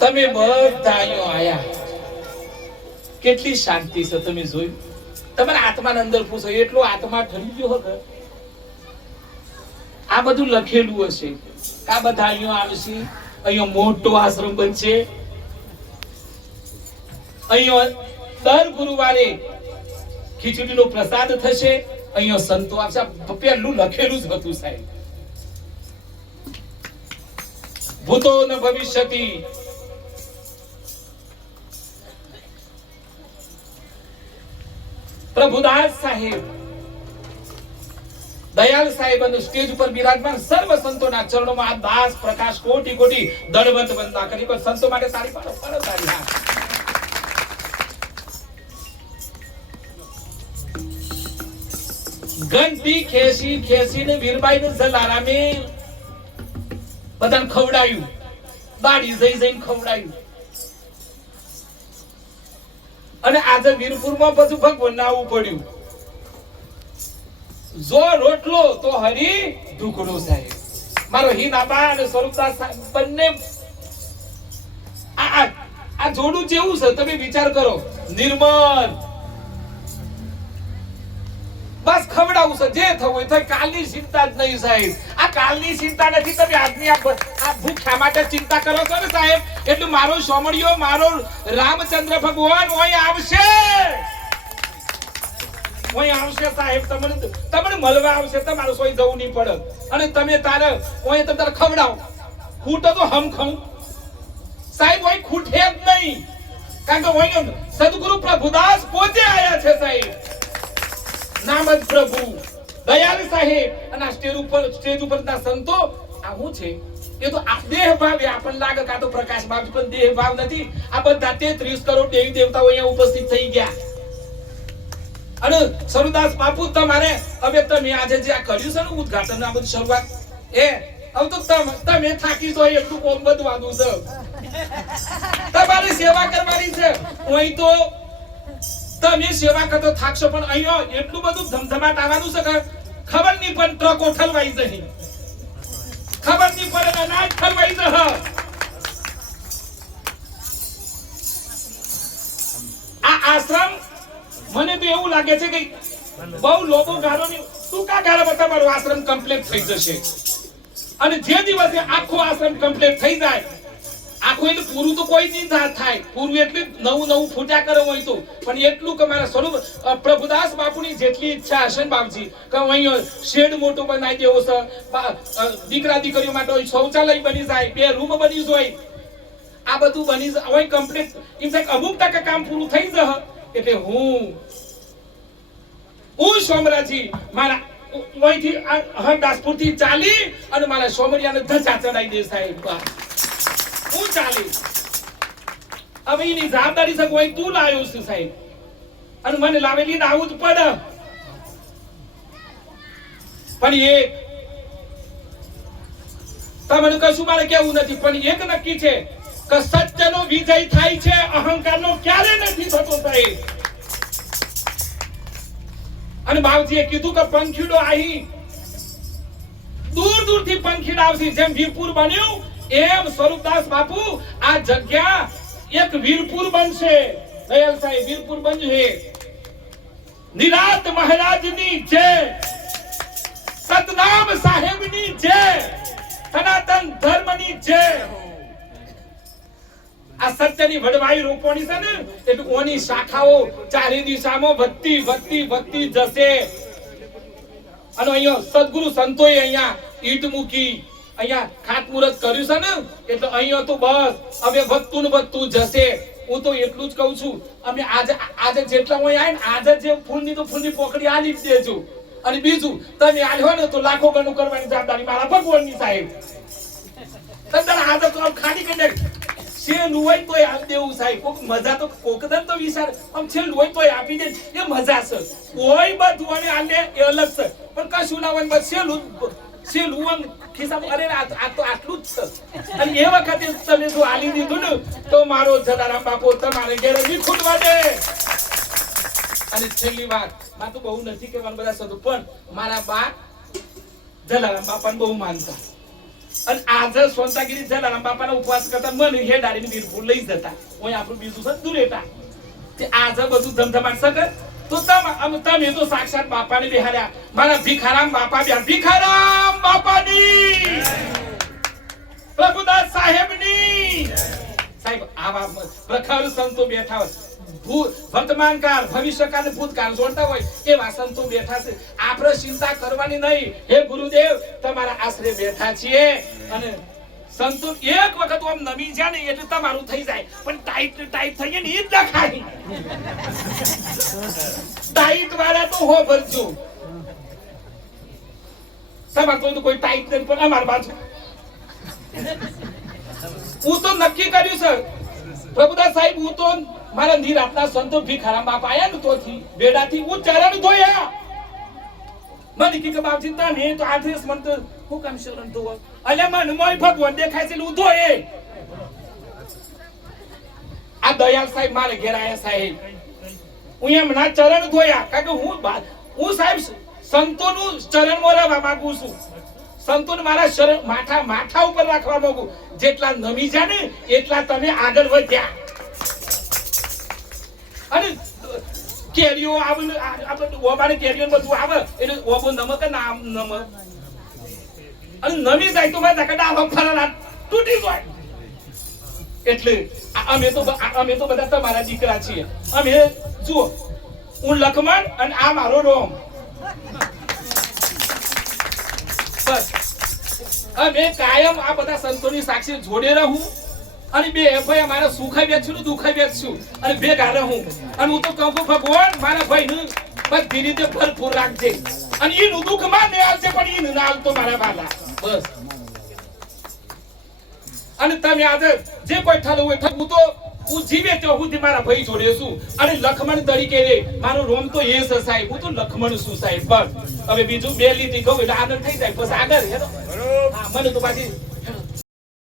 તમે બધા અહીંયા આયા, કેટલી શાંતિ છે તમે જોયું? તમારા આત્માના અંદર પૂછો, એટલો આત્મા ઠરી ગયો હશે? આ બધું લખેલું હશે, આ બધા અહીંયા આવશે, અહીંયા મોટો આશ્રમ બનશે, અહીંયા દર ગુરુવારે ખીચડીનો પ્રસાદ થશે, અહીંયા સંતો આવશે. પેલું લખેલું જ હતું સાહેબ. ભૂતો ન ભવિષ્યતિ. પ્રભુદાસ સાહેબ, દયાલ સાહેબ અને સ્ટેજ ઉપર બિરાજમાન સર્વ સંતોના ચરણોમાં આ દાસ પ્રકાશ કોટી કોટી દંડવત વંદના કરી. કોઈ સંતો માટે તાળી પાડો, પાડો તાળી. હા, ઘંટી ખેસી ખેસીને વીરબાઈ ને જલારામે બધાને ખવડાયું, બાડી જઈ જઈને ખવડાયું. અને આજે વીરપુરમાં બધું ભગવાન આવવું પડ્યું. જો રોટલો તો હરી ઢુકડો સાહેબ. મારો હિનાબા અને સ્વરૂપદાસ બંને આ જોડું જેવું છે, તમે વિચાર કરો. નિર્મળ બસ ખવડાવું છે, જે થવું હોય થાય. કાલની ચિંતા જ નહીં સાહેબ. આ કાલની ચિંતા નથી, તમે આજની આ ભૂખ્યા માટે ચિંતા કરો છો ને સાહેબ. એટલે મારો સોમડિયો, મારો રામચંદ્ર ભગવાન અહીં આવશે, અહીં આવશે સાહેબ. તમને મળવા આવશે. તમારું સોય જવું નહીં પડે. અને તમે તારે અહીં તમે ખવડાવો. ખૂટે તો હમ ખાઉં સાહેબ, અહીં ખૂટે જ નહીં. કારણ કે અહીં સદગુરુ પ્રભુદાસ પોતે આયા છે સાહેબ. નામ જ પ્રભુ દયાલ સાહેબ. અને આ સ્ટેજ ઉપરના સંતો આ શું છે? એ તો આ દેહ ભાવ. આપણને લાગે કે આ તો પ્રકાશ ભાવ, પણ દેહ ભાવ નથી. આ બધા 33 કરોડ દેવી દેવતાઓ અહીંયા ઉપસ્થિત થઈ ગયા. અને સરુદાસ બાપુ, તમારે હવે તમે આજે જે આ કર્યું છે ને ઉદ્ઘાટન, આ બધું શરૂઆત, એ હવે તો તમે થાકી જો એટલું કોમ બધવાનું છે. તમારી સેવા કરવાની છે. અહીં તો તમે સેવા કરતો થાકશો, પણ અહીંયા એટલું બધું ધમધમાટ આવવાનું છે કે ખબર નહીં પણ ટ્રકો ઠલવાઈ જશે, ખબર નહીં પડે અનાજ ઠલવાઈ જશે. આ આશ્રમ મને તો એવું લાગે છે કે બહુ લોબો ગાળો ની ટૂંકા ગાળામાં તમારો આશ્રમ કમ્પ્લીટ થઈ જશે. અને જે દિવસે આખો આશ્રમ કમ્પ્લીટ થઈ જાય, આખું એટલે પૂરું તો કોઈ નહીં થાય. પૂરું એટલે નવું ફૂટ્યા કરે હોય તો, પણ એટલું કે મારા સ્વરૂપ પ્રભુદાસ બાપુની જેટલી ઈચ્છા હશે ને બાપજી, કે અહીં શેડ મોટો બનાવી દેવો છે, દીકરા દીકરીઓ માટે શૌચાલય બની જાય, 2 રૂમ બની જાય, આ બધું બની જાય કમ્પ્લીટ. ઇનફેક્ટ અમુક ટકા કામ પૂરું થઈ જશે. એટલે હું સોમરાજી મારા અહીંથી હરદાસપુર થી ચાલી અને મારા સોમરિયાને ધજા ચડાવી દે સાહેબ. હું ચાલી હવે એની જવાબદારી છે કોઈ તું લાવ્યો છે સાહેબ, અને મને લાવેલી આવું જ પડે. પણ એક તમને કશું મારે કેવું નથી, પણ એક નક્કી છે કે સત્યનો વિજય થાય છે, અહંકારનો ક્યારે નથી થતો સાહેબ. અને બાવજીએ કીધું કે પંખીડો અહીં દૂર દૂરથી પંખીડા આવશે. જેમ વીરપુર બન્યું એમ સ્વરૂપદાસ બાપુ આ જગ્યા એક વીરપુર બનશે. દયાલ સાહેબ વીરપુર બનશે. નિરાત મહારાજની જય, સતનામ સાહેબની જય, સનાતન ધર્મની જય. આ સત્યની વડવાઈ રોપણી છે ને, એટલે ઓની શાખાઓ ચારે દિશામાં વધતી જશે. અને અહીંયા સદગુરુ સંતોએ અહીંયા ઈટ મૂકી, અહીંયા ખાતમુહૂર્ત કર્યું છે ને, એટલે અહીંયા તો બસ હવે વધતું જશે. હું તો એટલું જ કહું છું, અમે આજે જેટલા હોય આય ને, આજે જે ફૂલની તો ફૂલની પોકડી આલી જ દેજો. અને બીજું તમે આલ્યો ને તો લાખો ગણું કરવાની જવાબદારી મારા ભગવાનની સાહેબ. તમને આજે તો આમ ખાલી કરી નાખ છેલ્લું હોય તોય આપી દેવું સાહેબ. કોક મજા તો કોકદન તો વિચાર આમ છેલ્લું હોય તોય આપી દે, એ મજા છે. કોઈ બધું અને આલે એ અલગ છે, પણ કશું ના હોય બસ છેલ્લું આમ ખિસ્સામાં અરે આ તો આટલું જ છે. અને એ વખતે તમે જો આલી દીધું ને તો મારો જલારામ બાપુ તમારે ઘેરે બી ખૂટવા દે. અને છેલ્લી વાત માં તો બહુ નથી કહેવાનું બધા સદુ, પણ મારા બા જલારામ બાપાને બહુ માનતા. અને આજે સોનતાગીરી જલારામ બાપાના ઉપવાસ કરતા મને હે ડાળીને વીરપુર લઈ જતા ઓય આપણું બીજું છે દુરેટા તે આજે બધું ધમધમાટ સકે તો તમે તો સાક્ષાત બાપાને બેહાર્યા મારા ભીખારામ બાપા બે ભીખારામ બાપાની પ્રભુદાસ સાહેબની સાહેબ આવા પ્રખર સંતો બેઠા હોય વર્તમાનકાળ ભવિષ્યકાળ અને ભૂતકાળ જોડતા હોય એવા સંતો બેઠા છે આપણે ચિંતા કરવાની નહીં હે ગુરુદેવ તમારા આશરે બેઠા છીએ અને સંતો એક વખત આમ નમી જાય ને એટલે તમારું થઈ જાય પણ ટાઈટ થઈ ને ઈ જ લખાય ટાઈટ વાળા તો હો ભરજો તમાર તો કોઈ ટાઈટ નથી પણ અમાર બાજુ હું તો નક્કી કર્યું છે પ્રભુદાસ સાહેબ હું તો મારા નિરાતના સંતો ભીખારામ બાપા આયા ને તોથી બેડાથી હું ચરણ ધોયા મને કે બાપજી તમે તો આઠેસ મન તો હું કામ શરણ ધોવા અલે મન મોય ભગવાન દેખાય છે હું ધોયે આ દયાલ સાહેબ મારે ઘેર આયા સાહેબ હું એમના ચરણ ધોયા કારણ કે હું સાહેબ સંતોનું ચરણ મોરવા માંગુ છું સંતોને મારા શરણ માથા ઉપર રાખવા માંગુ જેટલા નમી જા ને એટલા તમે આગળ વધ્યા અને કેરીઓ આપણે ઓબાને કેરીઓ બધું આવે એટલે ઓબો નમક ના નમક અને નમી જાય તો મારા કડા ફરાના તૂટી જાય એટલે અમે તો બધા તમારા દીકરા છીએ અમે જુઓ હું લખમણ અને આ મારો રોમ બસ અમે કાયમ આ બધા સંતોની સાક્ષી જોડે રહું અને બે ભાઈ મારા સુખાઈ બેઠું ને દુખાઈ બેઠું અને બે ગાલે હું અને હું તો કહું ભગવાન મારા ભાઈનું બધી રીતે ભરપૂર રાખજે અને એનું દુઃખ માં ને આવશે પણ એનું ના આવતો મારા વાલા બસ અને તમે આજે જે કોઈ ઠાલો હોય હું તો હું જીવે તો હું મારા ભાઈ જોડે છું અને લખમણ તરીકે રે મારો રોમ તો એ છે સાહેબ હું તો લખમણ છું સાહેબ બસ હવે બીજું બે લીટી કહું એટલે આગળ થઈ જાય બસ આગળ હેલો હા મને તો પાછી